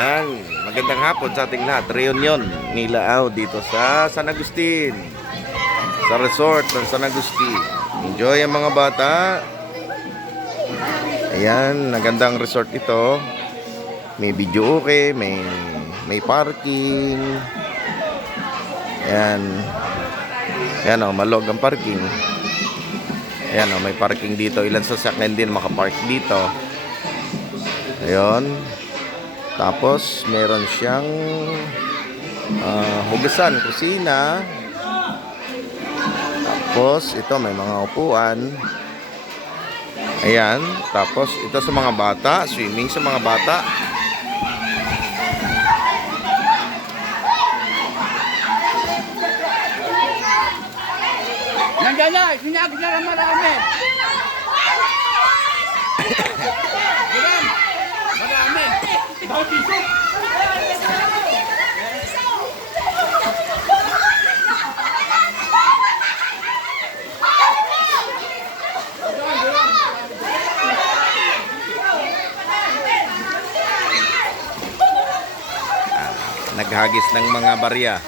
Ayan, magandang hapon sa ating lahat. Reunion nilaaw dito sa San Agustin, sa resort ng San Agustin. Enjoy ang mga bata. Ayan, magandang resort ito. May video okay, may parking. Ayan. Ayan o, malog ang parking. Ayan o, may parking dito. Ilan sasakyan din makapark dito. Ayan. Tapos meron siyang hugasan, kusina. Tapos ito may mga upuan. Ayan. Tapos ito sa mga bata, swimming sa mga bata. Nandiyan na, sinag na lang marami. Marami. Bakit piso? Naghagis ng mga barya.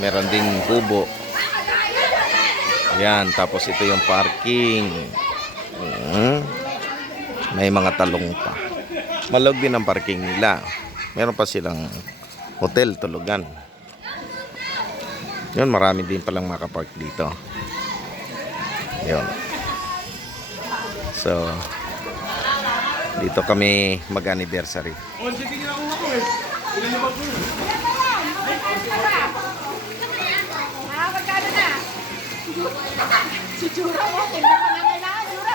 Meron ding kubo. Ayan, tapos ito yung parking. May mga talong pa. Malog din ang parking nila. Meron pa silang hotel, tulugan. Yun, marami din palang makapark dito. Yun. So, dito kami mag-anniversary. Jura mo, tingnan mo na kailangan, jura.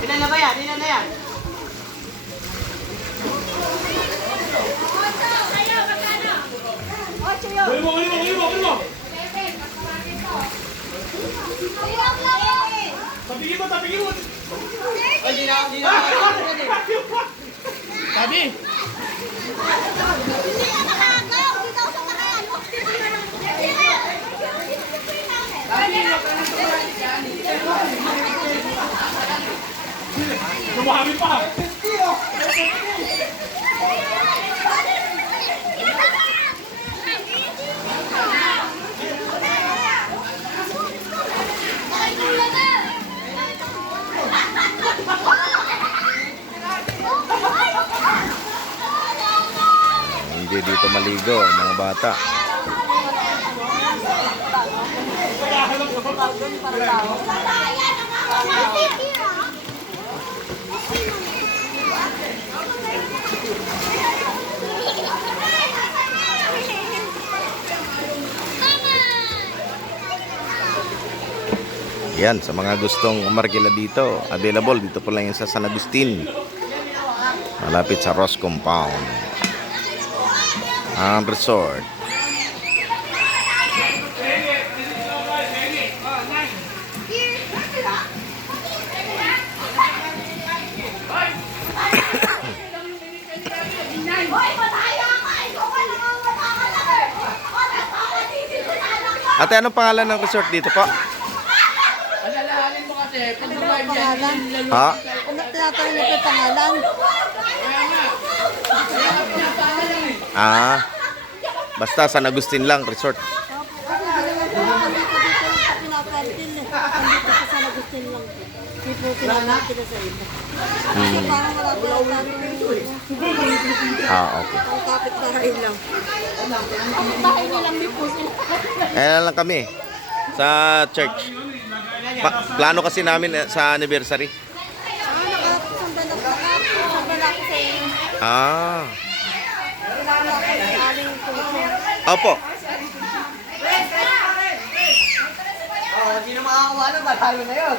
Ilan na ba yan? Ilan na yan? Tapigin mo! Ay, di na. Sabi! Hindi ka nakagaw, dito ako sa makayan mo. Lumahami pa! Hindi dito maligo mga bata. Yan, sa mga gustong umarkila dito, available dito po lang yan sa San Agustin. Malapit sa Ross Compound. Ang resort. Ate, anong pangalan ng resort dito po? Alalahanin mo kasi, pag drive yan, Pangalan? Ha? Ano tinatanong niyo pa pangalan? kaya nga. Kaya nga pinapaala lang eh. Ah, basta San Agustin lang, resort. Kasi dito sa pinapantin eh. Andito sa San Agustin lang. Hindi po pinapantin na sa iba. Kasi parang malapit ang Okay. ang kapit-bahay lang. Kapit-bahay nilang di po sila. Ayan lang kami sa church. Plano kasi namin sa anniversary. Nakasamba na ako sa inyo. Ah, Kailangan ako sa aling tulong. opo. Oh, hindi na makakawa na, talo na yun.